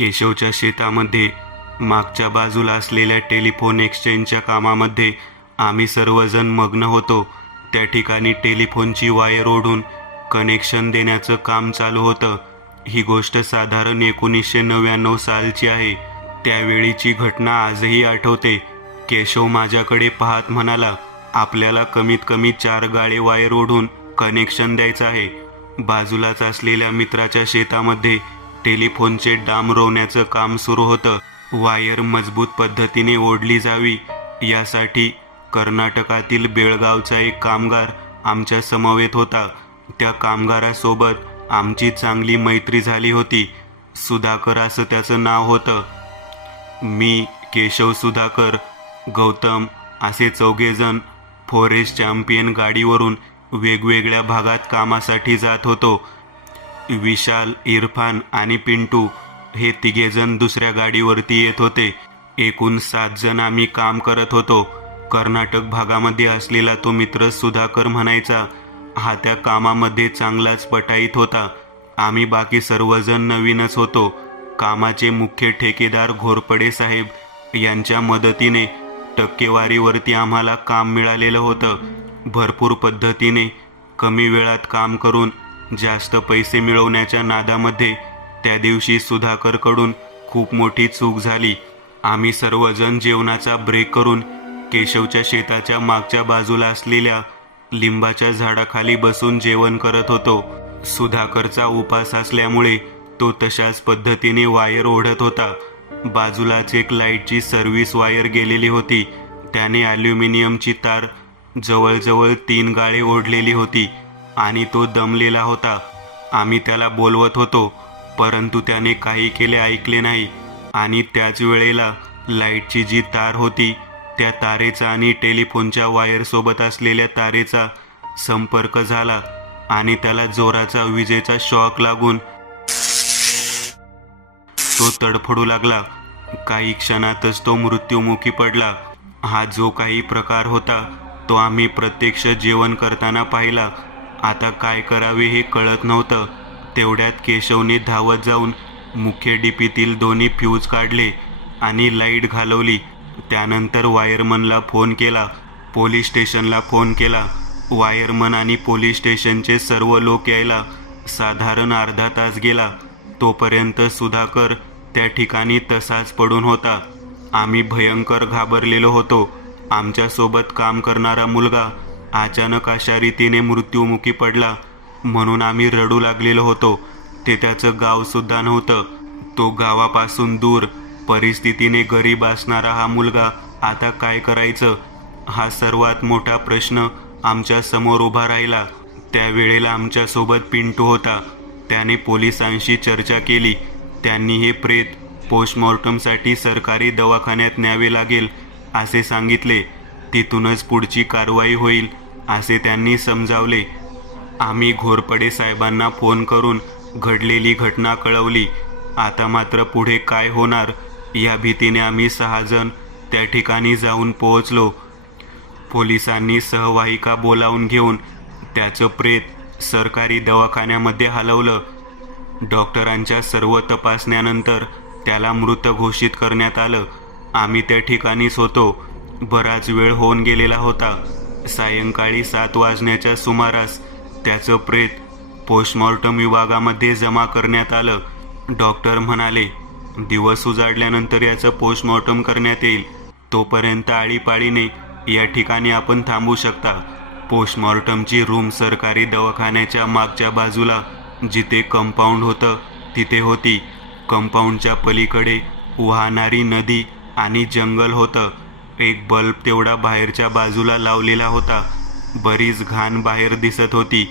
केशवच्या शेतामध्ये मागच्या बाजूला असलेल्या टेलिफोन एक्सचेंजच्या कामामध्ये आम्ही सर्वजण मग्न होतो. त्या ठिकाणी टेलिफोनची वायर ओढून कनेक्शन देण्याचं काम चालू होतं. ही गोष्ट साधारण 1999 सालची आहे. त्यावेळीची घटना आजही आठवते. केशव माझ्याकडे पाहत म्हणाला, आपल्याला कमीत कमी 4 गाळे वायर ओढून कनेक्शन द्यायचं आहे. बाजूलाच असलेल्या मित्राच्या शेतामध्ये टेलिफोनचे डाम रोवण्याचं काम सुरू होतं. वायर मजबूत पद्धतीने ओढली जावी यासाठी कर्नाटकातील बेळगावचा एक कामगार आमच्या समवेत होता. त्या कामगारासोबत आमची चांगली मैत्री झाली होती. सुधाकर असं त्याचं नाव होतं. मी, केशव, सुधाकर, गौतम असे 4 जण फॉरेस्ट चॅम्पियन गाडीवरून वेगवेगळ्या भागात कामासाठी जात होतो. विशाल, इरफान आणि पिंटू हे 3 जण दुसऱ्या गाडीवरती येत होते. एकूण 7 जण आम्ही काम करत होतो. कर्नाटक भागामध्ये असलेला तो मित्र सुधाकर म्हणायचा. हा त्या कामामध्ये चांगलाच पटाईत होता. आम्ही बाकी सर्वजण नवीनच होतो. कामाचे मुख्य ठेकेदार घोरपडे साहेब यांच्या मदतीने टक्केवारीवरती आम्हाला काम मिळालेलं होतं. भरपूर पद्धतीने कमी वेळात काम करून जास्त पैसे मिळवण्याच्या नादामध्ये त्या दिवशी सुधाकरकडून खूप मोठी चूक झाली. आम्ही सर्वजण जेवणाचा ब्रेक करून केशवच्या शेताच्या मागच्या बाजूला असलेल्या लिंबाच्या झाडाखाली बसून जेवण करत होतो. सुधाकरचा उपास असल्यामुळे तो तशाच पद्धतीने वायर ओढत होता. बाजूलाच एक लाईटची सर्व्हिस वायर गेलेली होती. त्याने ॲल्युमिनियमची तार जवळजवळ 3 गाळे ओढलेली होती आणि तो दमलेला होता. आम्ही त्याला बोलवत होतो, परंतु त्याने काही केले ऐकले नाही. आणि त्याच वेळेला लाईटची जी तार होती त्या तारेचा आणि टेलिफोनच्या वायरसोबत असलेल्या तारेचा संपर्क झाला आणि त्याला जोराचा विजेचा शॉक लागून तो तडफडू लागला. काही क्षणातच तो मृत्युमुखी पडला. हा जो काही प्रकार होता तो आम्ही प्रत्यक्ष जेवण करताना पाहिला. आता काय करावे हे कळत नव्हतं. तेवढ्यात केशवने धावत जाऊन मुख्य डीपीतील दोन्ही फ्यूज काढले आणि लाईट घालवली. त्यानंतर वायरमनला फोन केला, पोलीस स्टेशनला फोन केला. वायरमन आणि पोलीस स्टेशनचे सर्व लोक यायला साधारण अर्धा तास गेला. तोपर्यंत सुधाकर त्या ठिकाणी तसाच पडून होता. आम्ही भयंकर घाबरलेलो होतो. आमच्यासोबत काम करणारा मुलगा अचानक अशा रीतीने मृत्युमुखी पडला म्हणून आम्ही रडू लागलेलो होतो. ते त्याचं गावसुद्धा नव्हतं. तो गावापासून दूर, परिस्थितीने गरीब असणारा हा मुलगा आता काय करायचं हा सर्वात मोठा प्रश्न आमच्या समोर उभा राहिला. त्यावेळेला आमच्यासोबत पिंटू होता. त्याने पोलिसांशी चर्चा केली. त्यांनी हे प्रेत पोस्टमॉर्टमसाठी सरकारी दवाखान्यात न्यावे लागेल असे सांगितले. तिथूनच पुढची कारवाई होईल असे त्यांनी समजावले. आम्ही घोरपडे साहेबांना फोन करून घडलेली घटना कळवली. आता मात्र पुढे काय होणार या भीतीने आम्ही 6 जण त्या ठिकाणी जाऊन पोहोचलो. पोलिसांनी सहवाहिका बोलावून घेऊन त्याचं प्रेत सरकारी दवाखान्यामध्ये हलवलं. डॉक्टरांच्या सर्व तपासण्यानंतर त्याला मृत घोषित करण्यात आलं. आम्ही त्या ठिकाणीच होतो. बराच वेळ होऊन गेलेला होता. सायंकाळी 7 वाजण्याच्या सुमारास त्याचं प्रेत पोस्टमॉर्टम विभागामध्ये जमा करण्यात आलं. डॉक्टर म्हणाले, दिवस उजाडल्यानंतर याचं पोस्टमॉर्टम करण्यात येईल. तोपर्यंत आळीपाळीने या ठिकाणी आपण थांबू शकता. पोस्टमॉर्टमची रूम सरकारी दवाखान्याच्या मागच्या बाजूला जिथे कंपाऊंड होतं तिथे होती. कंपाऊंडच्या पलीकडे वाहणारी नदी आणि जंगल होतं. एक बल्ब तेवढा बाहेरच्या बाजूला लावलेला होता. बरीच घाण बाहेर दिसत होती.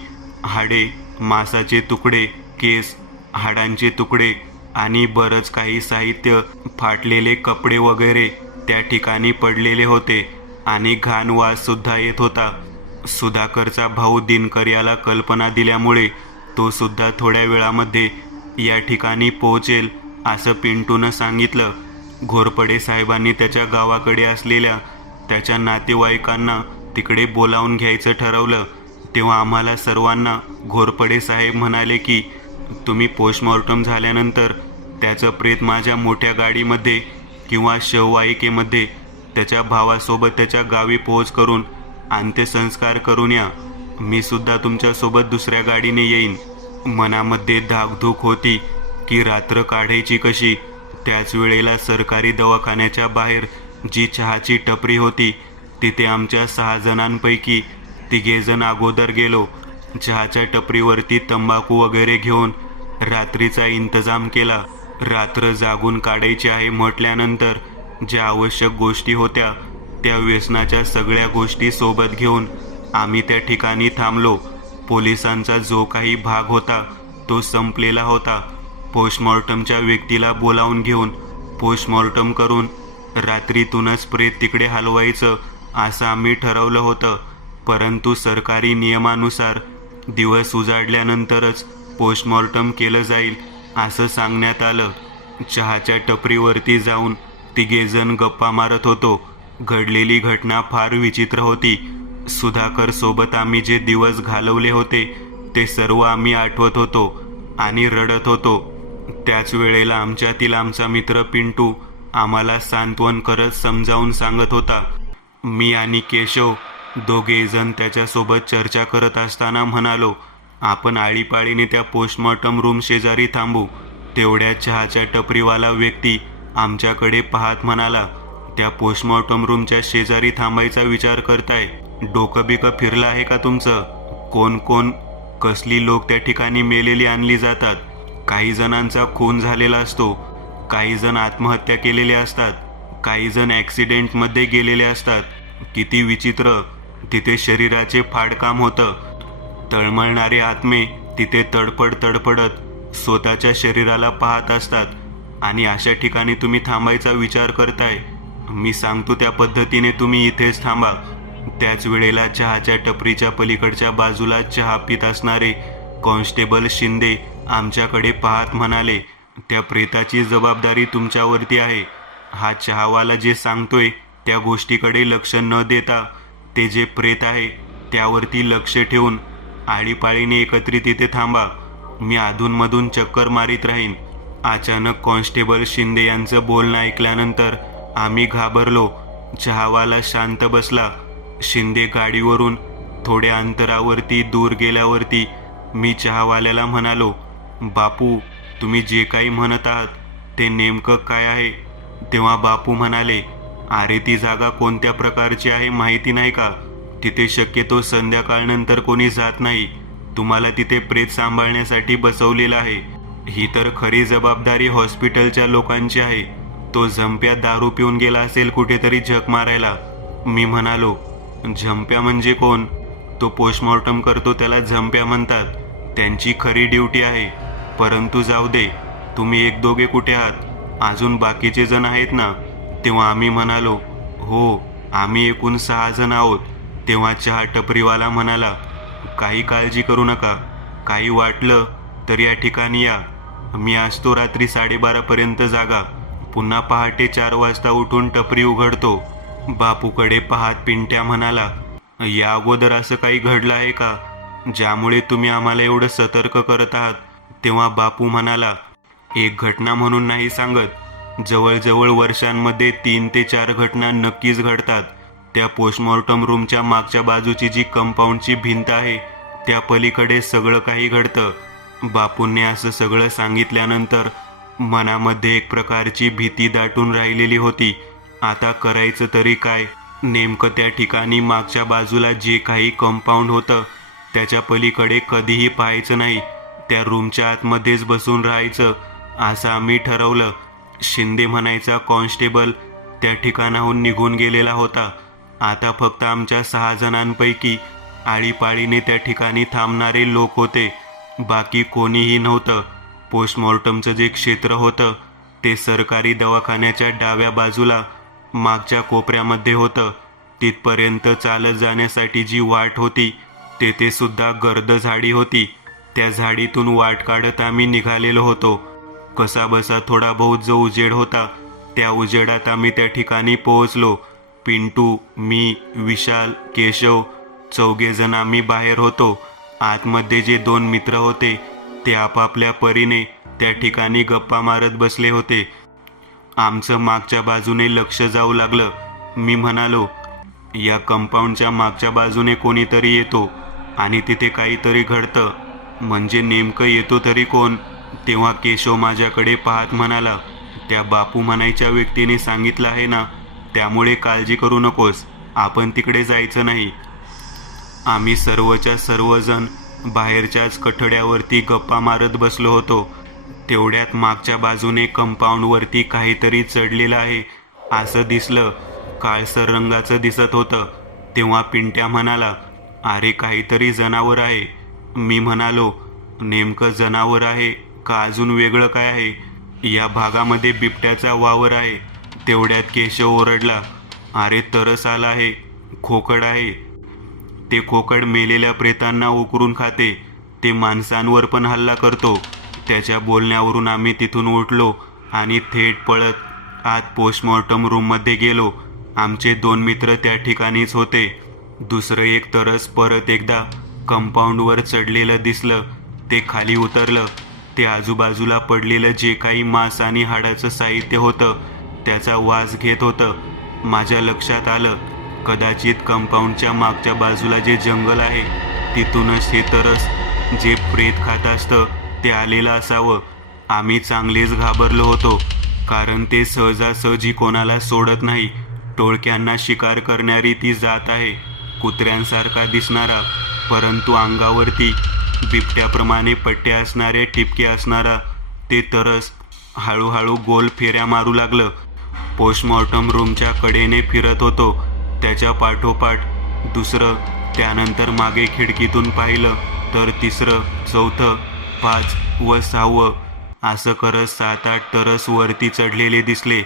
हाडे, मांसाचे तुकडे, केस, हाडांचे तुकडे आणि बरंच काही साहित्य, फाटलेले कपडे वगैरे त्या ठिकाणी पडलेले होते आणि घाण वास सुद्धा येत होता. सुधाकरचा भाऊ दिनकर याला कल्पना दिल्यामुळे तो सुद्धा थोड्या वेळामध्ये या ठिकाणी पोहोचेल असं पिंटूनं सांगितलं. घोरपडे साहेबांनी त्याच्या गावाकडे असलेल्या त्याच्या नातेवाईकांना तिकडे बोलावून घ्यायचं ठरवलं. तेव्हा आम्हाला सर्वांना घोरपडे साहेब म्हणाले की तुम्ही पोस्टमॉर्टम झाल्यानंतर त्याचं प्रेत माझ्या मोठ्या गाडीमध्ये किंवा शववाहिकेमध्ये त्याच्या भावासोबत त्याच्या गावी पोहोच करून अंत्यसंस्कार करून या. मी सुद्धा तुमच्यासोबत दुसऱ्या गाडीने येईन. मनामध्ये धाकधूक होती की रात्र काढायची कशी. त्याच वेळेला सरकारी दवाखान्याच्या बाहेर जी चहाची टपरी होती तिथे आमच्या 6 जणांपैकी 3 जण अगोदर गेलो. चहाच्या टपरीवरती तंबाखू वगैरे घेऊन रात्रीचा इंतजाम केला. रात्र जागून काढायची आहे म्हटल्यानंतर ज्या आवश्यक गोष्टी होत्या त्या व्यसनाच्या सगळ्या गोष्टी सोबत घेऊन आम्ही त्या ठिकाणी थांबलो. पोलिसांचा जो काही भाग होता तो संपलेला होता. पोस्टमॉर्टमच्या व्यक्तीला बोलावून घेऊन पोस्टमॉर्टम करून रात्रीतूनच प्रेत तिकडे हलवायचं असं आम्ही ठरवलं होतं. परंतु सरकारी नियमानुसार दिवस उजाडल्यानंतरच पोस्टमॉर्टम केलं जाईल असं सांगण्यात आलं. चहाच्या टपरीवरती जाऊन 3 जण गप्पा मारत होतो. घडलेली घटना फार विचित्र होती. सुधाकर सोबत आम्ही जे दिवस घालवले होते ते सर्व आम्ही आठवत होतो आणि रडत होतो. त्याच वेळेला आमच्यातील आमचा मित्र पिंटू आम्हाला सांत्वन करत समजावून सांगत होता. मी आणि केशव 2 जण त्याच्यासोबत चर्चा करत असताना म्हणालो, आपण आळीपाळीने त्या पोस्टमॉर्टम रूम शेजारी थांबू. तेवढ्या चहाच्या टपरीवाला व्यक्ती आमच्याकडे पाहत म्हणाला, त्या पोस्टमॉर्टम रूमच्या शेजारी थांबायचा विचार करताय? डोकं बिकं फिरलं आहे का तुमचं? कोण कोण कसली लोक त्या ठिकाणी मेलेली आणली जातात. काही जणांचा खून झालेला असतो, काही जण आत्महत्या केलेले असतात, काही जण ॲक्सिडेंटमध्ये गेलेले असतात. किती विचित्र. तिथे शरीराचे फाडकाम होतं. तळमळणारे आत्मे तिथे तडफडत स्वतःच्या शरीराला पाहत असतात आणि अशा ठिकाणी तुम्ही थांबायचा विचार करताय. मी सांगतो त्या पद्धतीने तुम्ही इथेच थांबा. त्याच वेळेला चहाच्या टपरीच्या पलीकडच्या बाजूला चहा पित असणारे कॉन्स्टेबल शिंदे आमच्याकडे पाहत म्हणाले, त्या प्रेताची जबाबदारी तुमच्यावरती आहे. हा चहावाला जे सांगतोय त्या गोष्टीकडे लक्ष न देता ते जे प्रेत आहे त्यावरती लक्ष ठेवून आळीपाळीने एकत्रित इथे थांबा. मी अधूनमधून चक्कर मारीत राहीन. अचानक कॉन्स्टेबल शिंदे यांचं बोलणं ऐकल्यानंतर आम्ही घाबरलो. चहावाला शांत बसला. शिंदे गाडीवरून थोड्या अंतरावरती दूर गेल्यावरती मी चहावाल्याला म्हणालो, बापू तुम्ही जे काही म्हणत आहात ते नेमकं काय आहे? तेव्हा बापू म्हणाले, अरे ती जागा कोणत्या प्रकारची आहे माहिती नाही का? तिथे शक्यतो संध्याकाळनंतर कोणी जात नाही. तुम्हाला तिथे प्रेत सांभाळण्यासाठी बसवलेलं आहे. ही तर खरी जबाबदारी हॉस्पिटलच्या लोकांची आहे. तो झंप्या दारू पिऊन गेला असेल कुठेतरी झक मारायला. मी म्हणालो, झंप्या म्हणजे कोण? तो पोस्टमॉर्टम करतो त्याला झंप्या म्हणतात. त्यांची खरी ड्युटी आहे. परंतु जाऊ दे, तुम्ही 1-2 कुठे आहात? अजून बाकीचे जण आहेत ना? तेव्हा आम्ही म्हणालो, हो आम्ही एकूण 6 जण आहोत. तेव्हा चहा टपरीवाला म्हणाला, काही काळजी करू नका. काही वाटलं तर या ठिकाणी या. मी असतो रात्री 12:30पर्यंत जागा. पुन्हा पहाटे 4 वाजता उठून टपरी उघडतो. बापूकडे पाहत पिंट्या म्हणाला, या अगोदर असं काही घडलं आहे का ज्यामुळे तुम्ही आम्हाला एवढं सतर्क करत आहात? तेव्हा बापू म्हणाला, एक घटना म्हणून नाही सांगत, जवळजवळ वर्षांमध्ये 3 ते 4 घटना नक्कीच घडतात. त्या पोस्टमॉर्टम रूमच्या मागच्या बाजूची जी कंपाऊंडची भिंत आहे त्या पलीकडे सगळं काही घडतं. बापूंनी असं सगळं सांगितल्यानंतर मनामध्ये एक प्रकारची भीती दाटून राहिलेली होती. आता करायचं तरी काय? नेमकं त्या ठिकाणी मागच्या बाजूला जे काही कंपाऊंड होतं त्याच्या पलीकडे कधीही पाहायचं नाही. त्या रूमच्या आतमध्येच बसून राहायचं असं आम्ही ठरवलं. शिंदे म्हणायचा कॉन्स्टेबल त्या ठिकाणाहून निघून गेलेला होता. आता फक्त आमच्या 6 जणांपैकी आळीपाळीने त्या ठिकाणी थांबणारे लोक होते. बाकी कोणीही नव्हतं. पोस्टमॉर्टमचं जे क्षेत्र होतं ते सरकारी दवाखान्याच्या डाव्या बाजूला मागच्या कोपऱ्यामध्ये होतं. तिथपर्यंत चालत जाण्यासाठी जी वाट होती तेथे सुद्धा गर्द झाडी होती. त्या झाडीतून वाट काढत आम्ही निघालेलो होतो. कसा बसा थोडा बहुत जो उजेड होता त्या उजेडात आम्ही त्या ठिकाणी पोहोचलो. पिंटू, मी, विशाल, केशव 4 जण आम्ही बाहेर होतो. आतमध्ये जे 2 मित्र होते ते आपापल्या परीने त्या ठिकाणी गप्पा मारत बसले होते. आमचं मागच्या बाजूने लक्ष जाऊ लागलं. मी म्हणालो, या कंपाऊंडच्या मागच्या बाजूने कोणीतरी येतो आणि तिथे काहीतरी घडतं. म्हणजे नेमकं येतो तरी कोण? तेव्हा केशव माझ्याकडे पाहत म्हणाला, त्या बापू म्हणायच्या व्यक्तीने सांगितलं आहे ना, त्यामुळे काळजी करू नकोस, आपण तिकडे जायचं नाही. आम्ही सर्वच्या सर्वजण बाहेरच्याच कठड्यावरती गप्पा मारत बसलो होतो. तेवढ्यात मागच्या बाजूने कंपाऊंडवरती काहीतरी चढलेलं आहे असं दिसलं. काळसर रंगाचं दिसत होतं. तेव्हा पिंट्या म्हणाला, अरे काहीतरी जनावर आहे. मी म्हणालो, नेमकं जनावर आहे का अजून वेगळं काय आहे? या भागामध्ये बिबट्याचा वावर आहे. तेवढ्यात केशव ओरडला, अरे तरस आला आहे, खोकड आहे. ते खोकड मेलेल्या प्रेतांना उकरून खाते. ते माणसांवर पण हल्ला करतो. त्याच्या बोलण्यावरून आम्ही तिथून उठलो आणि थेट पळत आत पोस्टमॉर्टम रूममध्ये गेलो. आमचे 2 मित्र त्या ठिकाणीच होते. दुसरं एक तरस परत एकदा कंपाऊंडवर चढलेलं दिसलं. ते खाली उतरलं. ते आजूबाजूला पडलेलं जे काही मांस आणि हाडाचं साहित्य होतं त्याचा वास घेत होतं. माझ्या लक्षात आलं, कदाचित कंपाऊंडच्या मागच्या बाजूला जे जंगल आहे तिथूनच हे तरस जे प्रेत खात असतं ते आलेलं असावं. आम्ही चांगलेच घाबरलो होतो, कारण ते सहजासहजी कोणाला सोडत नाही. टोळक्यांना शिकार करणारी ती जात आहे. कुत्र्यांसारखा दिसणारा, परंतु अंगावरती बिबट्याप्रमाणे पट्ट्या असणारे ठिपके असणारा ते तरस हळूहळू गोल फेऱ्या मारू लागलं. पोस्टमॉर्टम रूमच्या कडेने फिरत होतो. त्याच्या पाठोपाठ दुसरं, त्यानंतर मागे खिडकीतून पाहिलं तर तिसरं, चौथं, 5 व 6वं असं करत 7-8 तरस वरती चढलेले दिसले.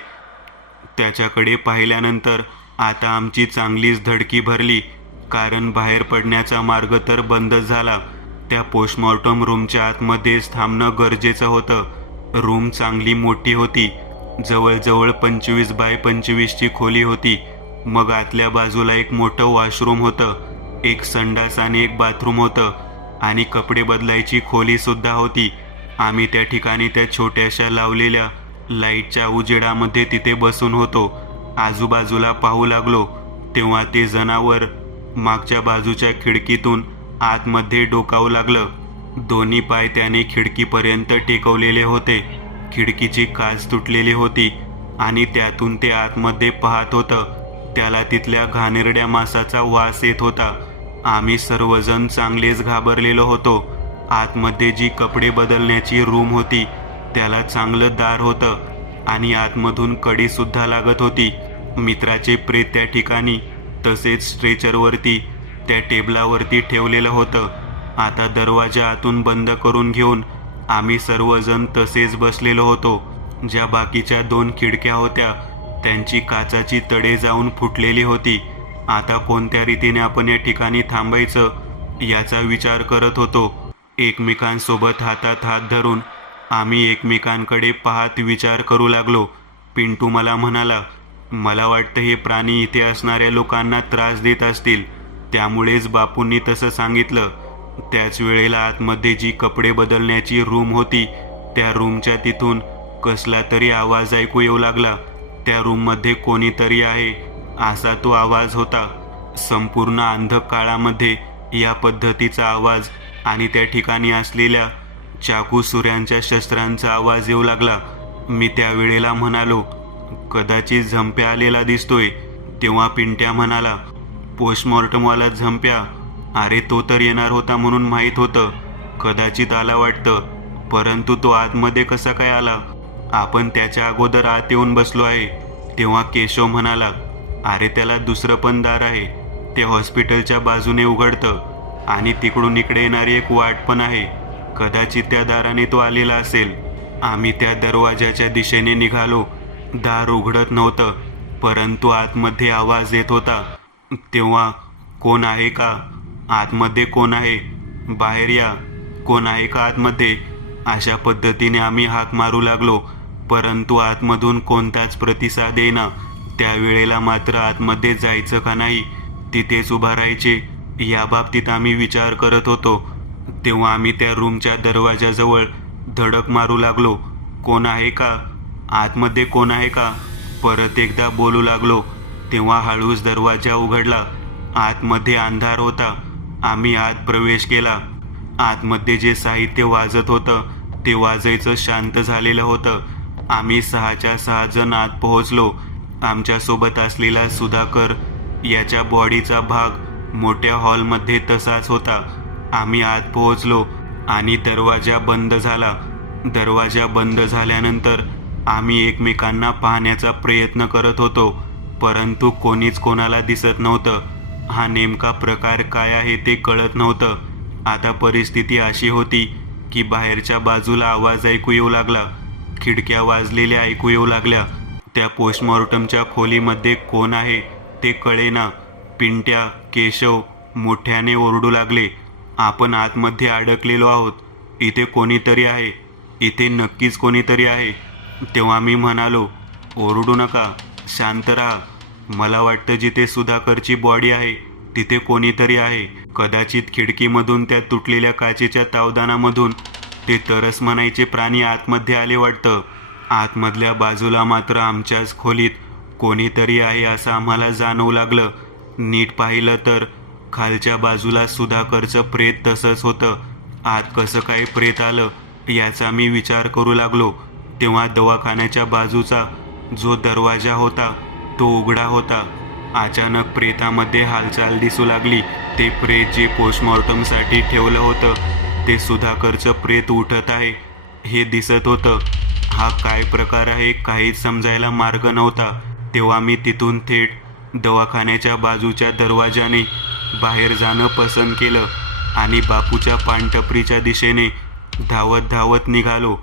त्याच्याकडे पाहिल्यानंतर आता आमची चांगलीच धडकी भरली, कारण बाहेर पडण्याचा मार्ग तर बंदच झाला. त्या पोस्टमॉर्टम रूमच्या आतमध्येच थांबणं गरजेचं होतं. रूम चांगली मोठी होती. जवळजवळ 25 बाय 25ची खोली होती. मग आतल्या बाजूला एक मोठं वॉशरूम होतं, एक संडास आणि एक बाथरूम होतं आणि कपडे बदलायची खोली सुद्धा होती. आम्ही त्या ठिकाणी त्या छोट्याशा लावलेल्या लाईटच्या उजेडामध्ये तिथे बसून होतो. आजूबाजूला पाहू लागलो. तेव्हा ते जनावर मागच्या बाजूच्या खिडकीतून आतमध्ये डोकावू लागलं. दोन्ही पाय त्याने खिडकीपर्यंत टेकवलेले होते. खिडकीची काच तुटलेली होती आणि त्यातून ते आतमध्ये पाहत होतं. त्याला तिथल्या घाणेरड्या मांसाचा वास येत होता. आम्ही सर्वजण चांगलेच घाबरलेलो होतो. आतमध्ये जी कपडे बदलण्याची रूम होती त्याला चांगलं दार होतं आणि आतमधून कडी सुद्धा लागत होती. मित्राचे प्रेत त्या ठिकाणी तसेच स्ट्रेचरवरती त्या टेबलावरती ठेवलेलं होतं. आता दरवाजा आतून बंद करून घेऊन आम्ही सर्वजण तसेच बसलेलो होतो. ज्या बाकीच्या 2 खिडक्या होत्या त्यांची काचाची तडे जाऊन फुटलेली होती. आता कोणत्या रीतीने आपण या ठिकाणी थांबायचं याचा विचार करत होतो. एकमेकांसोबत हातात हात धरून आम्ही एकमेकांकडे पाहत विचार करू लागलो. पिंटू मला म्हणाला, मला वाटतं हे प्राणी इथे असणाऱ्या लोकांना त्रास देत असतील, त्यामुळेच बापूंनी तसं सांगितलं. त्याच वेळेला आतमध्ये जी कपडे बदलण्याची रूम होती त्या रूमच्या तिथून कसला तरी आवाज ऐकू येऊ लागला. त्या रूममध्ये कोणीतरी आहे असा तो आवाज होता. संपूर्ण अंधकारामध्ये या पद्धतीचा आवाज आणि त्या ठिकाणी असलेल्या चाकू सुऱ्यांच्या शस्त्रांचा आवाज येऊ लागला. मी त्यावेळेला म्हणालो, कदाचित झंप्या आलेला दिसतोय. तेव्हा पिंट्या म्हणाला, पोस्टमॉर्टमवाला झंप्या? अरे तो तर येणार होता म्हणून माहीत होतं. कदाचित आला वाटतं, परंतु तो आतमध्ये कसा काय आला? आपण त्याच्या अगोदर आत येऊन बसलो आहे. तेव्हा केशव म्हणाला, अरे त्याला दुसरं पण दार आहे. ते हॉस्पिटलच्या बाजूने उघडतं आणि तिकडून इकडे येणारी एक वाट पण आहे. कदाचित त्या दाराने तो आलेला असेल. आम्ही त्या दरवाजाच्या दिशेने निघालो. दार उघडत नव्हतं, परंतु आतमध्ये आवाज येत होता. तेव्हा, कोण आहे का आतमध्ये? कोण आहे? बाहेर या. कोण आहे का आतमध्ये? अशा पद्धतीने आम्ही हाक मारू लागलो, परंतु आतमधून कोणताच प्रतिसाद येईना. त्यावेळेला मात्र आतमध्ये जायचं का नाही, तिथेच उभा राहायचे या बाबतीत आम्ही विचार करत होतो. तेव्हा आम्ही त्या रूमच्या दरवाजाजवळ धडक मारू लागलो, कोण आहे का, आतमध्ये कोण आहे का. परत एकदा बोलू लागलो तेव्हा हळूच दरवाजा उघडला. आतमध्ये अंधार होता. आम्ही आत प्रवेश केला. आतमध्ये जे साहित्य वाजत होतं ते वाजायचं शांत झालेलं होतं. आम्ही 6च्या 6 जण आत पोहोचलो. आमच्यासोबत असलेला सुधाकर याच्या बॉडीचा भाग मोठ्या हॉलमध्ये तसाच होता. आम्ही आत पोहोचलो आणि दरवाजा बंद झाला. दरवाजा बंद झाल्यानंतर आम्ही एकमेकांना पाहण्याचा प्रयत्न करत होतो, परंतु कोणीच कोणाला दिसत नव्हतं. हा नेमका प्रकार काय आहे ते कळत नव्हतं. आता परिस्थिती अशी होती की बाहेरच्या बाजूला आवाज ऐकू येऊ लागला. खिडक्या वाजलेल्या ऐकू येऊ लागल्या. त्या पोस्टमॉर्टमच्या खोलीमध्ये कोण आहे ते कळेना. पिंट्या, केशव मोठ्याने ओरडू लागले, आपण आतमध्ये अडकलेलो आहोत. इथे कोणीतरी आहे, इथे नक्कीच कोणीतरी आहे. तेव्हा मी म्हणालो, ओरडू नका, शांत राहा. मला वाटतं जिथे सुधाकरची बॉडी आहे तिथे कोणीतरी आहे. कदाचित खिडकीमधून त्या तुटलेल्या काचेच्या तावदानामधून ते तरस म्हणायचे प्राणी आतमध्ये आले वाटतं. आतमधल्या बाजूला मात्र आमच्याच खोलीत कोणीतरी आहे असं आम्हाला जाणवू लागलं. नीट पाहिलं तर खालच्या बाजूला सुधाकरचं प्रेत तसंच होतं. आत कसं काय प्रेत आलं याचा मी विचार करू लागलो. तेव्हा दवाखान्याच्या बाजूचा जो दरवाजा होता तो उघडा होता. अचानक प्रेतामध्ये हालचाल दिसू लागली. ते प्रेत जे पोस्टमॉर्टमसाठी ठेवलं होतं ते सुधाकरचं प्रेत उठत आहे हे दिसत होतं. हा काय प्रकार आहे काहीच समजायला मार्ग नव्हता. तेव्हा मी तिथून थेट दवाखान्याच्या बाजूच्या दरवाजाने बाहेर जाणं पसंत केलं आणि बापूच्या पानटपरीच्या दिशेने धावत धावत निघालो.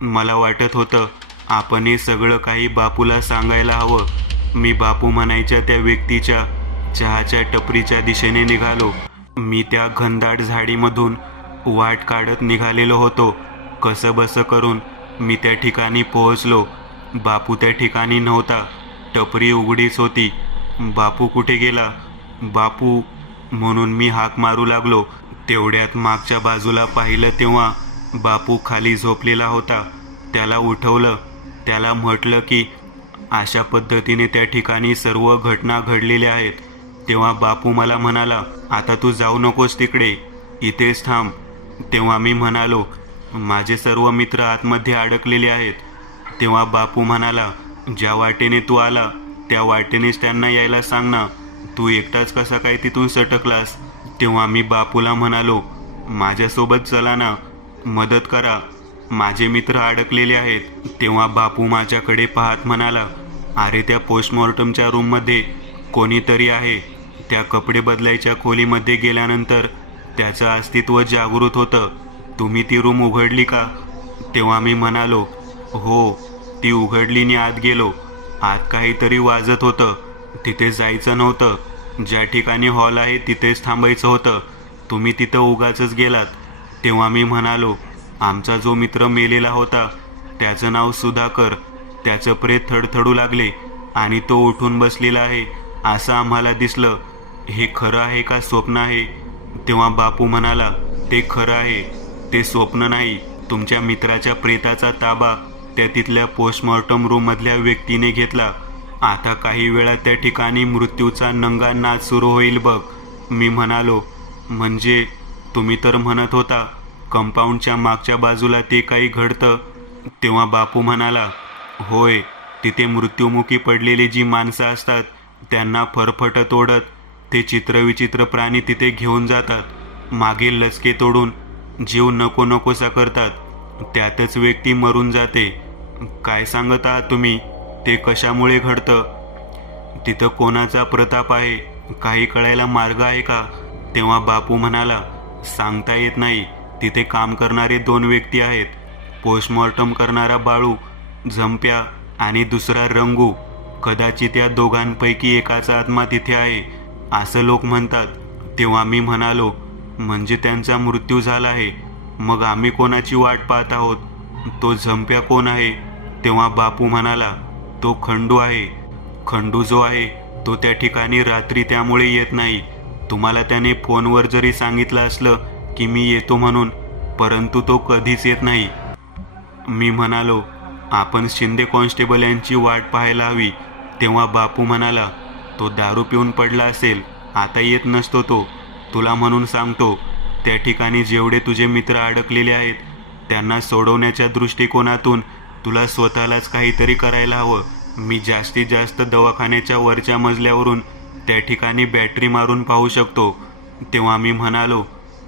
मला वाटत होतं आपण हे सगळं काही बापूला सांगायला हवं. मी बापू म्हणायच्या त्या व्यक्तीच्या चहाच्या टपरीच्या दिशेने निघालो. मी त्या घनदाट झाडीमधून वाट काढत निघालेलो होतो. कसं बसं करून मी त्या ठिकाणी पोहोचलो. बापू त्या ठिकाणी नव्हता. टपरी उघडीच होती. बापू कुठे गेला, बापू म्हणून मी हाक मारू लागलो. तेवढ्यात मागच्या बाजूला पाहिलं तेव्हा बापू खाली झोपलेला होता. त्याला उठवलं. त्याला म्हटलं की अशा पद्धतीने त्या ठिकाणी सर्व घटना घडलेल्या आहेत. तेव्हा बापू मला म्हणाला, आता तू जाऊ नकोस तिकडे, इथेच थांब. तेव्हा मी म्हणालो, माझे सर्व मित्र आतमध्ये अडकलेले आहेत. तेव्हा बापू म्हणाला, ज्या वाटेने तू आला त्या वाटेनेच त्यांना यायला सांग ना, तू एकटाच कसा काय तिथून सटकलास. तेव्हा मी बापूला म्हणालो, माझ्यासोबत चला ना, मदत करा, माझे मित्र अडकलेले आहेत. तेव्हा बापू माझ्याकडे पाहत म्हणाला, अरे त्या पोस्टमॉर्टमच्या रूममध्ये कोणीतरी आहे. त्या कपडे बदलायच्या खोलीमध्ये गेल्यानंतर त्याचं अस्तित्व जागृत होतं. तुम्ही ती रूम उघडली का. तेव्हा मी म्हणालो, हो, ती उघडली आणि आत गेलो. आत काहीतरी वाजत होतं. तिथे जायचं नव्हतं. ज्या ठिकाणी हॉल आहे तिथेच थांबायचं होतं. तुम्ही तिथं उगाचच गेलात. तेव्हा मी म्हणालो, आमचा जो मित्र मेलेला होता त्याचं नाव सुधाकर. त्याचं प्रेत थडथडू लागले आणि तो उठून बसलेला आहे असं आम्हाला दिसलं. हे खरं आहे का स्वप्न आहे. तेव्हा बापू म्हणाला, ते खरं आहे, ते स्वप्न नाही. तुमच्या मित्राच्या प्रेताचा ताबा त्या तिथल्या पोस्टमॉर्टम रूममधल्या व्यक्तीने घेतला. आता काही वेळा त्या ठिकाणी मृत्यूचा नंगा नाच सुरू होईल बघ. मी म्हणालो, म्हणजे तुम्ही तर म्हणत होता कंपाऊंडच्या मागच्या बाजूला ते काही घडतं. तेव्हा बापू म्हणाला, होय, तिथे मृत्युमुखी पडलेली जी माणसं असतात त्यांना फरफटत ओढत ते चित्रविचित्र प्राणी तिथे घेऊन जातात. मागील लचके तोडून जीव नको नकोसा करतात. त्यातच व्यक्ती मरून जाते. काय सांगत आहात तुम्ही. ते कशामुळे घडतं. तिथं कोणाचा प्रताप आहे, काही कळायला मार्ग आहे का. तेव्हा बापू म्हणाला, सांगता येत नाही. तिथे काम करणारे 2 व्यक्ती आहेत. पोस्टमॉर्टम करणारा बाळू, झंप्या आणि दुसरा रंगू. कदाचित या दोघांपैकी एकाचा आत्मा तिथे आहे असं लोक म्हणतात. तेव्हा मी म्हणालो, म्हणजे त्यांचा मृत्यू झाला आहे. मग आम्ही कोणाची वाट पाहत आहोत. तो झंप्या कोण आहे. तेव्हा बापू म्हणाला, तो खंडू आहे. खंडू जो आहे तो त्या ठिकाणी रात्री त्यामुळे येत नाही. तुम्हाला त्याने फोनवर जरी सांगितलं असलं की मी येतो म्हणून, परंतु तो कधीच येत नाही. मी म्हणालो, आपण शिंदे कॉन्स्टेबल यांची वाट पाहायला हवी. तेव्हा बापू म्हणाला, तो दारू पिऊन पडला असेल, आता येत नसतो तो. तुला म्हणून सांगतो, त्या ठिकाणी जेवढे तुझे मित्र अडकलेले आहेत त्यांना सोडवण्याच्या दृष्टिकोनातून तुला स्वतःलाच काहीतरी करायला हवं. मी जास्तीत जास्त दवाखान्याच्या वरच्या मजल्यावरून त्या ठिकाणी बॅटरी मारून पाहू शकतो. तेव्हा मी म्हणालो,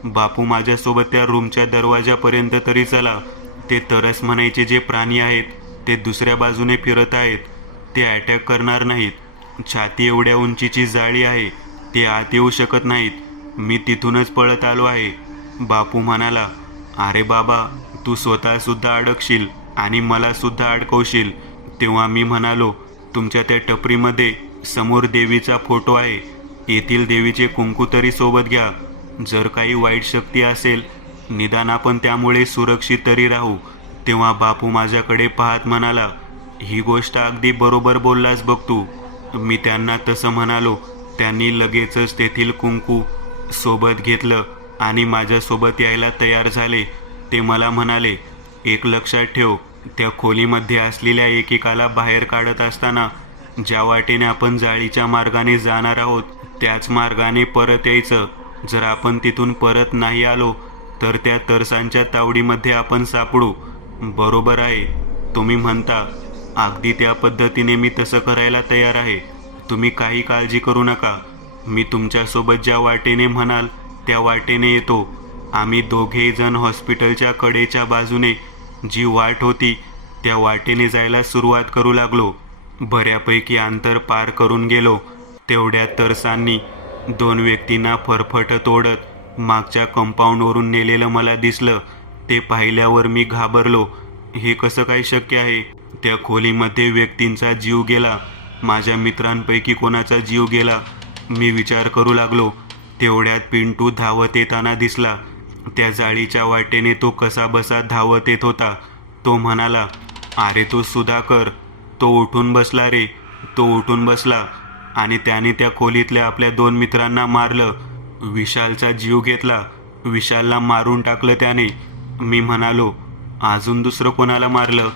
बापू माझ्यासोबत त्या रूमच्या दरवाजापर्यंत तरी चला. ते तरस म्हणायचे जे प्राणी आहेत ते दुसऱ्या बाजूने फिरत आहेत. ते अटॅक करणार नाहीत. छाती एवढ्या उंचीची जाळी आहे, ते आत येऊ शकत नाहीत. मी तिथूनच पळत आलो आहे. बापू म्हणाला, अरे बाबा, तू स्वतःसुद्धा अडकशील आणि मला सुद्धा अडकवशील. तेव्हा मी म्हणालो, तुमच्या त्या टपरीमध्ये समोर देवीचा फोटो आहे. येथील देवीचे कुंकू तरी सोबत घ्या. जर काही वाईट शक्ती असेल, निदान आपण त्यामुळे सुरक्षित तरी राहू. तेव्हा बापू माझ्याकडे पाहत म्हणाला, ही गोष्ट अगदी बरोबर बोललास बघ तू. मी त्यांना तसं म्हणालो. त्यांनी लगेचच तेथील कुंकू सोबत घेतलं आणि माझ्यासोबत यायला तयार झाले. ते मला म्हणाले, एक लक्षात ठेव, त्या खोलीमध्ये असलेल्या एकेकाला बाहेर काढत असताना ज्या वाटेने आपण जाळीच्या मार्गाने जाणार आहोत त्याच मार्गाने परत यायचं. जर आपण तिथून परत नाही आलो तर त्या तरसांच्या तावडीमध्ये आपण सापडू. बरोबर आहे तुम्ही म्हणता. अगदी त्या पद्धतीने मी तसं करायला तयार आहे. तुम्ही काही काळजी करू नका. मी तुमच्यासोबत ज्या वाटेने म्हणाल त्या वाटेने येतो. आम्ही दोघेही जण हॉस्पिटलच्या कडेच्या बाजूने जी वाट होती त्या वाटेने जायला सुरुवात करू लागलो. बऱ्यापैकी अंतर पार करून गेलो. तेवढ्या तरसांनी 2 व्यक्तींना फरफटत ओढत मागच्या कंपाऊंडवरून नेलेलं मला दिसलं. ते पाहिल्यावर मी घाबरलो. हे कसं काय शक्य आहे? त्या खोलीमध्ये व्यक्तींचा जीव गेला. माझ्या मित्रांपैकी कोणाचा जीव गेला? मी विचार करू लागलो. तेवढ्यात पिंटू धावत येताना दिसला. त्या जाळीच्या वाटेने तो कसा बसा धावत येत होता. तो म्हणाला, अरे तो सुधाकर. तो उठून बसला रे. तो उठून बसला आणि त्याने त्या खोलीतल्या आपल्या 2 मित्रांना मारलं. विशालचा जीव घेतला. विशालला मारून टाकलं त्याने. मी म्हणालो, अजून दुसरं कोणाला मारलं?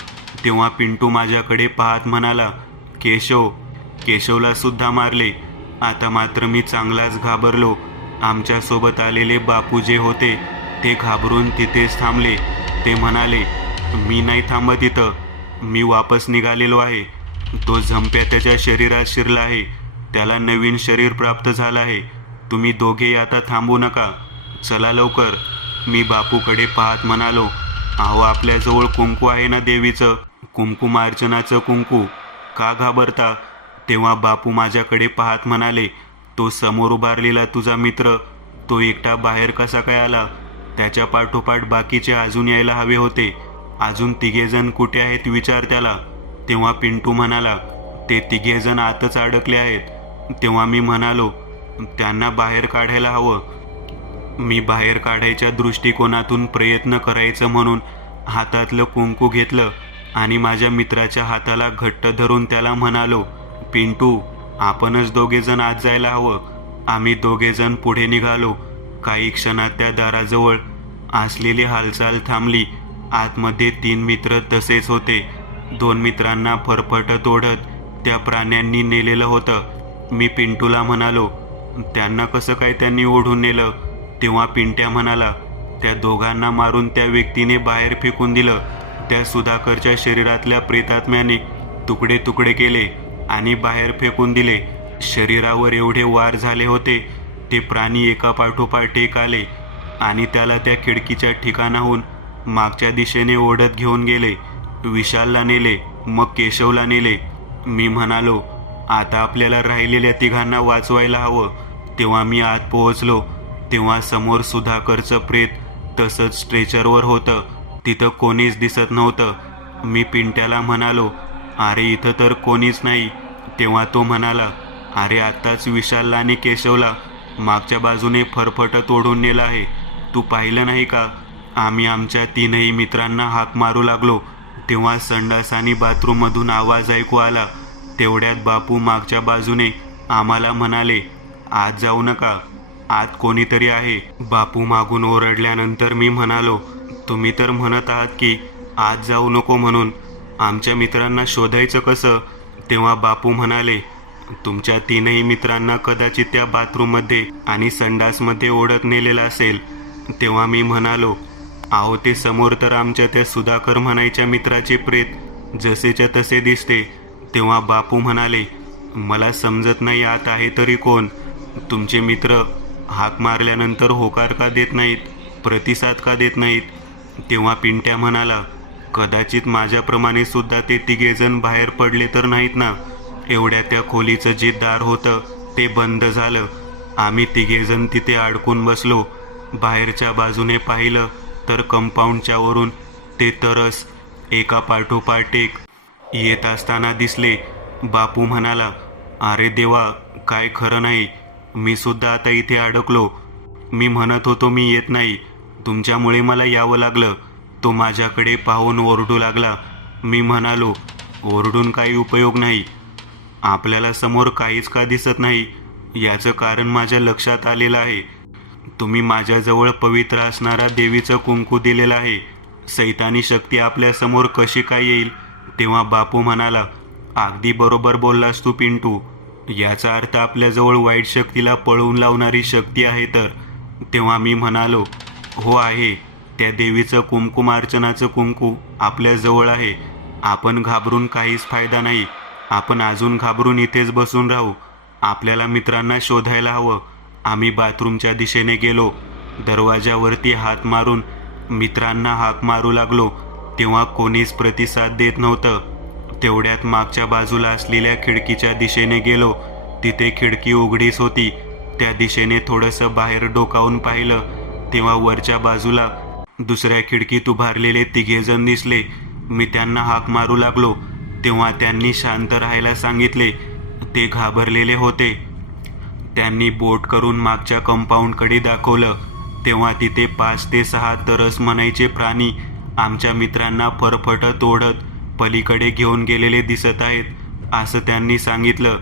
तेव्हा पिंटू माझ्याकडे पाहत म्हणाला, केशव. केशवला सुद्धा मारले. आता मात्र मी चांगलाच घाबरलो. आमच्यासोबत आलेले बापू जे होते ते घाबरून तिथेच थांबले. ते म्हणाले, मी नाही थांबत इथं. मी वापस निघालेलो आहे. तो झंप्या त्याच्या शरीरात शिरला आहे. त्याला नवीन शरीर प्राप्त झालं आहे. तुम्ही दोघेही आता थांबू नका. चला लवकर. मी बापूकडे पाहत म्हणालो, अहो आपल्याजवळ कुंकू आहे ना देवीचं, कुंकुमार्चनाचं कुंकू. का घाबरता? तेव्हा बापू माझ्याकडे पाहत म्हणाले, तो समोर उभारलेला तुझा मित्र, तो एकटा बाहेर कसा काय आला? त्याच्या पाठोपाठ बाकीचे अजून यायला हवे होते. अजून 3 जण कुठे आहेत विचार त्याला. तेव्हा पिंटू म्हणाला, ते 3 जण आतच अडकले आहेत. तेव्हा मी म्हणालो, त्यांना बाहेर काढायला हवं. मी बाहेर काढायच्या दृष्टिकोनातून प्रयत्न करायचं म्हणून हातातलं कुंकू घेतलं आणि माझ्या मित्राच्या हाताला घट्ट धरून त्याला म्हणालो, पिंटू, आपणच 2 जण आत जायला हवं. आम्ही 2 जण पुढे निघालो. काही क्षणात त्या दाराजवळ असलेली हालचाल थांबली. आतमध्ये 3 मित्र तसेच होते. 2 मित्रांना फरफटत ओढत त्या प्राण्यांनी नेलेलं होतं. मी पिंटूला म्हणालो, त्यांना कसं काय त्यांनी ओढून नेलं? तेव्हा पिंट्या म्हणाला, त्या दोघांना मारून त्या व्यक्तीने बाहेर फेकून दिलं. त्या सुधाकरच्या शरीरातल्या प्रेतात्म्याने तुकडे तुकडे केले आणि बाहेर फेकून दिले. शरीरावर एवढे वार झाले होते, ते प्राणी एका पाठोपाठ एक आले आणि त्याला त्या खिडकीच्या ठिकाणाहून मागच्या दिशेने ओढत घेऊन गेले. विशालला नेले, मग केशवला नेले. मी म्हणालो, आता आपल्याला राहिलेल्या 3घांना वाचवायला हवं. तेव्हा मी आत पोहोचलो. तेव्हा समोर सुधाकरचं प्रेत तसंच स्ट्रेचरवर होतं. तिथं कोणीच दिसत नव्हतं. मी पिंट्याला म्हणालो, अरे इथं तर कोणीच नाही. तेव्हा तो म्हणाला, अरे आत्ताच विशालला आणि केशवला मागच्या बाजूने फरफटत ओढून नेलं आहे. तू पाहिलं नाही का? आम्ही आमच्या 3ही मित्रांना हाक मारू लागलो. तेव्हा संडास आणि बाथरूममधून आवाज ऐकू आला. तेवढ्यात बापू मागच्या बाजूने आम्हाला म्हणाले, आत जाऊ नका, आत कोणीतरी आहे. बापू मागून ओरडल्यानंतर मी म्हणालो, तुम्ही तर म्हणत आहात की आत जाऊ नको म्हणून. आमच्या मित्रांना शोधायचं कसं? तेव्हा बापू म्हणाले, तुमच्या तीनही मित्रांना कदाचित त्या बाथरूममध्ये आणि संडासमध्ये ओढत नेलेलं असेल. तेव्हा मी म्हणालो, अहो ते समोर तर आमच्या त्या सुधाकर म्हणायच्या मित्राचे प्रेत जसेच्या तसे दिसते. तेव्हा बापू म्हणाले, मला समजत नाही आत आहे तरी कोण? तुमचे मित्र हाक मारल्यानंतर होकार का देत नाहीत, प्रतिसाद का देत नाहीत? तेव्हा पिंट्या म्हणाला, कदाचित माझ्याप्रमाणे सुद्धा ते तिघेजण बाहेर पडले तर नाहीत ना. एवढ्या त्या खोलीचं जे दार होतं ते बंद झालं. आम्ही तिघेजण तिथे अडकून बसलो. बाहेरच्या बाजूने पाहिलं तर कंपाऊंडच्या वरून ते तरस एका पाठोपाठ एक येत असताना दिसले. बापू म्हणाला, अरे देवा, काय खरं नाही. मी सुद्धा आता इथे अडकलो. मी म्हणत होतो मी येत नाही, तुमच्यामुळे मला यावं लागलं. तो माझ्याकडे पाहून ओरडू लागला. मी म्हणालो, ओरडून काही उपयोग नाही. आपल्याला समोर काहीच का दिसत नाही याचं कारण माझ्या लक्षात आलेलं आहे. तुम्ही माझ्याजवळ पवित्र असणारा देवीचं कुंकू दिलेलं आहे. सैतानी शक्ती आपल्यासमोर कशी काय येईल? तेव्हा बापू म्हणाला, अगदी बरोबर बोललास तू पिंटू. याचा अर्थ आपल्याजवळ वाईट शक्तीला पळवून लावणारी शक्ती आहे तर? तेव्हा मी म्हणालो, हो आहे. त्या देवीचं कुंकुमार्चनाचं कुंकू आपल्याजवळ आहे. आपण घाबरून काहीच फायदा नाही. आपण अजून घाबरून इथेच बसून राहू. आपल्याला मित्रांना शोधायला हवं. आम्ही बाथरूमच्या दिशेने गेलो. दरवाजावरती हात मारून मित्रांना हाक मारू लागलो, तेव्हा कोणीच प्रतिसाद देत नव्हतं. तेवढ्यात मागच्या बाजूला असलेल्या खिडकीच्या दिशेने गेलो. तिथे खिडकी उघडीच होती. त्या दिशेने थोडंसं बाहेर डोकावून पाहिलं, तेव्हा वरच्या बाजूला दुसऱ्या खिडकीत उभारलेले तिघेजण दिसले. मी त्यांना हाक मारू लागलो, तेव्हा त्यांनी शांत राहायला सांगितले. ते घाबरलेले होते. त्यांनी बोट करून मागच्या कंपाऊंडकडे दाखवलं. तेव्हा तिथे 5 ते 6 तरस म्हणायचे प्राणी आमच्या मित्रांना फरफटत ओढत पलीकडे घेऊन गेलेले दिसत आहेत, असं त्यांनी सांगितलं.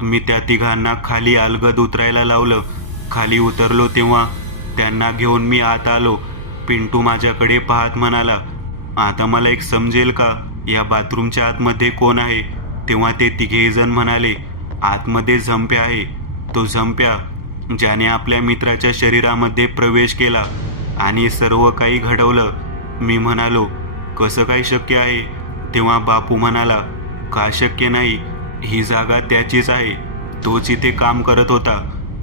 मी त्या तिघांना खाली अलगद उतरायला लावलं. खाली उतरलो तेव्हा त्यांना घेऊन मी आत आलो. पिंटू माझ्याकडे पाहत म्हणाला, आता मला एक समजेल का, या बाथरूमच्या आतमध्ये कोण आहे? तेव्हा ते तिघेजण म्हणाले, आतमध्ये झंप्या आहे. तो झंप्या ज्याने आपल्या मित्राच्या शरीरामध्ये प्रवेश केला आणि सर्व काही घडवलं. मी म्हणालो, कसं काय शक्य आहे? तेव्हा बापू म्हणाला, का शक्य नाही? ही जागा त्याचीच आहे. तोच इथे काम करत होता.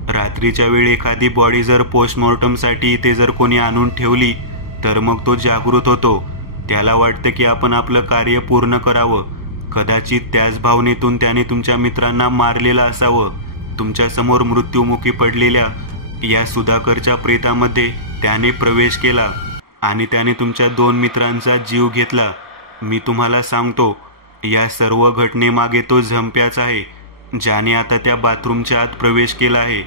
रात्रीच्या वेळी एखादी बॉडी जर पोस्टमॉर्टमसाठी इथे जर कोणी आणून ठेवली तर मग तो जागृत होतो. त्याला वाटतं की आपण आपलं कार्य पूर्ण करावं. कदाचित त्याच भावनेतून त्याने तुमच्या मित्रांना मारलेलं असावं. तुमच्यासमोर मृत्युमुखी पडलेल्या या सुधाकरच्या प्रेतामध्ये त्याने प्रवेश केला आणि त्याने तुमच्या 2 मित्रांचा जीव घेतला. मी तुम्हाला सांगतो, या सर्व घटनेमागे तो झंप्याच आहे, ज्याने आता त्या बाथरूमच्या आत प्रवेश केला आहे.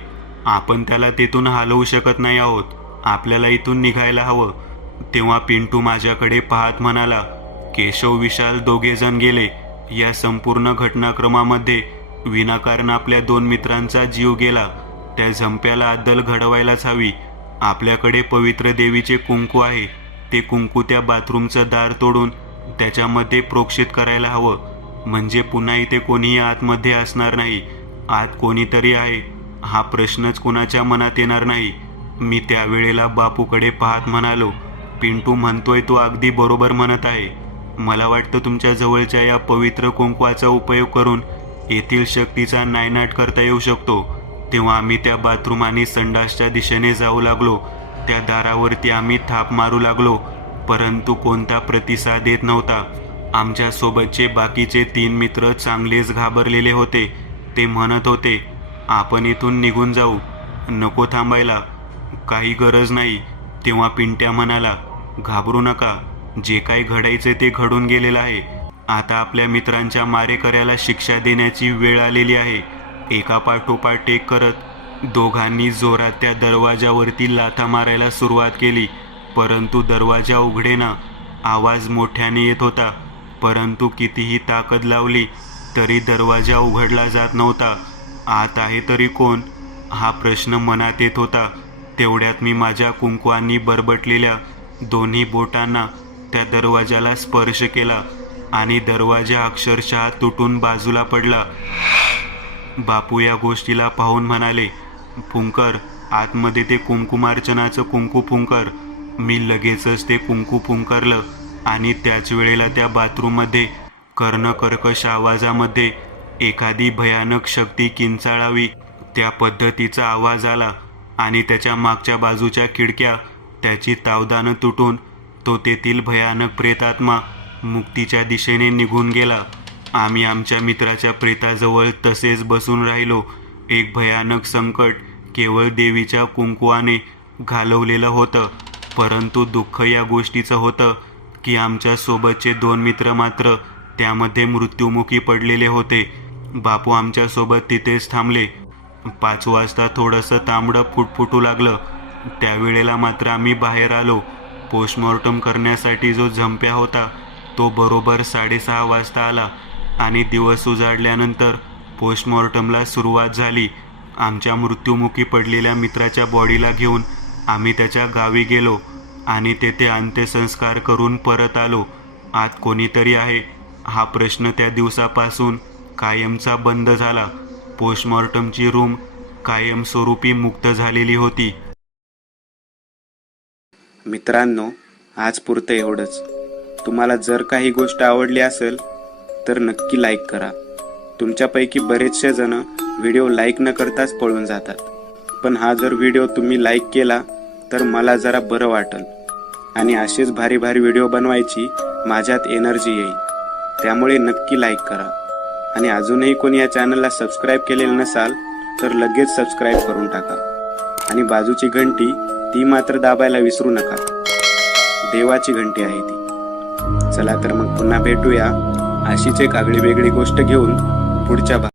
आपण त्याला तेथून हलवू शकत नाही आहोत. आपल्याला इथून निघायला हवं. तेव्हा पिंटू माझ्याकडे पाहत म्हणाला, केशव विशाल दोघेजण गेले. या संपूर्ण घटनाक्रमामध्ये विनाकारण आपल्या 2 मित्रांचा जीव गेला. त्या झंप्याला अद्दल घडवायलाच हवी. आपल्याकडे पवित्र देवीचे कुंकू आहे. ते कुंकू त्या बाथरूमचं दार तोडून त्याच्यामध्ये प्रोक्षित करायला हवं. म्हणजे पुन्हा इथे कोणीही आतमध्ये असणार नाही. आत कोणीतरी आहे हा प्रश्नच कुणाच्या मनात येणार नाही. मी त्यावेळेला बापूकडे पाहत म्हणालो, पिंटू म्हणतोय तो अगदी बरोबर म्हणत आहे. मला वाटतं तुमच्या जवळच्या या पवित्र कुंकवाचा उपयोग करून येथील शक्तीचा नायनाट करता येऊ शकतो. तेव्हा आम्ही त्या बाथरूम आणि संडासच्या दिशेने जाऊ लागलो. त्या दारावरती आम्ही थाप मारू लागलो, परंतु कोणता प्रतिसाद येत नव्हता. आमच्यासोबतचे बाकीचे 3 मित्र चांगलेच घाबरलेले होते. ते म्हणत होते, आपण इथून निघून जाऊ, नको थांबायला, काही गरज नाही. तेव्हा पिंट्या म्हणाला, घाबरू नका, जे काही घडायचे ते घडून गेलेलं आहे. आता आपल्या मित्रांच्या मारेकऱ्याला शिक्षा देण्याची वेळ आलेली आहे. एका पाठोपाठ एक करत दोघांनी जोरात त्या दरवाजावरती लाथा मारायला सुरुवात केली, परंतु दरवाजा उघडेना. आवाज मोठ्याने येत होता, परंतु कितीही ताकद लावली तरी दरवाजा उघडला जात नव्हता. आत आहे तरी कोण हा प्रश्न मनात येत होता. तेवढ्यात मी माझ्या कुंकवांनी बरबटलेल्या दोन्ही बोटांना त्या दरवाजाला स्पर्श केला आणि दरवाजा अक्षरशः तुटून बाजूला पडला. बापू या गोष्टीला पाहून म्हणाले, फुंकर, आतमध्ये ते कुंकुमार्चनाचं कुंकू फुंकर. मी लगेचच ते कुंकू फुंकरलं आणि त्याच वेळेला त्या बाथरूममध्ये कर्णकर्कश आवाजामध्ये एखादी भयानक शक्ती किंचाळावी त्या पद्धतीचा आवाज आला आणि त्याच्या मागच्या बाजूच्या खिडक्या त्याची तावदानं तुटून तो तेथील भयानक प्रेतात्मा मुक्तीच्या दिशेने निघून गेला. आम्ही आमच्या मित्राच्या प्रेताजवळ तसेच बसून राहिलो. एक भयानक संकट केवळ देवीच्या कुंकवाने घालवलेलं होतं. परंतु दुःख या गोष्टीचं होतं की आमच्या सोबतचे 2 मित्र मात्र त्यामध्ये मृत्युमुखी पडलेले होते. बापू आमच्यासोबत तिथेच थांबले. 5 वाजता थोडंसं तांबडं फुटफुटू लागलं. त्यावेळेला मात्र आम्ही बाहेर आलो. पोस्टमॉर्टम करण्यासाठी जो झंप्या होता तो बरोबर 6:30 वाजता आला आणि दिवस उजाडल्यानंतर पोस्टमॉर्टमला सुरुवात झाली. आमच्या मृत्युमुखी पडलेल्या मित्राच्या बॉडीला घेऊन आम्ही त्याच्या गावी गेलो आणि तेथे अंत्यसंस्कार करून परत आलो. आत कोणीतरी आहे हा प्रश्न त्या दिवसापासून कायमचा बंद झाला. पोस्टमॉर्टमची रूम कायमस्वरूपी मुक्त झालेली होती. मित्रांनो, आज पुरतं एवढंच. तुम्हाला जर काही गोष्ट आवडली असेल तर नक्की लाईक करा. तुमच्यापैकी बरेचसे जण व्हिडिओ लाईक न करताच पळून जातात, पण हा जर व्हिडिओ तुम्ही लाईक केला तर मला जरा बरं वाटेल आणि असेच भारी भारी व्हिडिओ बनवायची माझ्यात एनर्जी येईल. त्यामुळे नक्की लाईक करा आणि अजूनही कोणी या चॅनलला सबस्क्राईब केलेलं नसाल तर लगेच सबस्क्राईब करून टाका आणि बाजूची घंटी ती मात्र दाबायला विसरू नका. देवाची घंटी आहे ती. चला तर मग पुन्हा भेटूया अशीच एक आगळी वेगळी गोष्ट घेऊन पुढच्या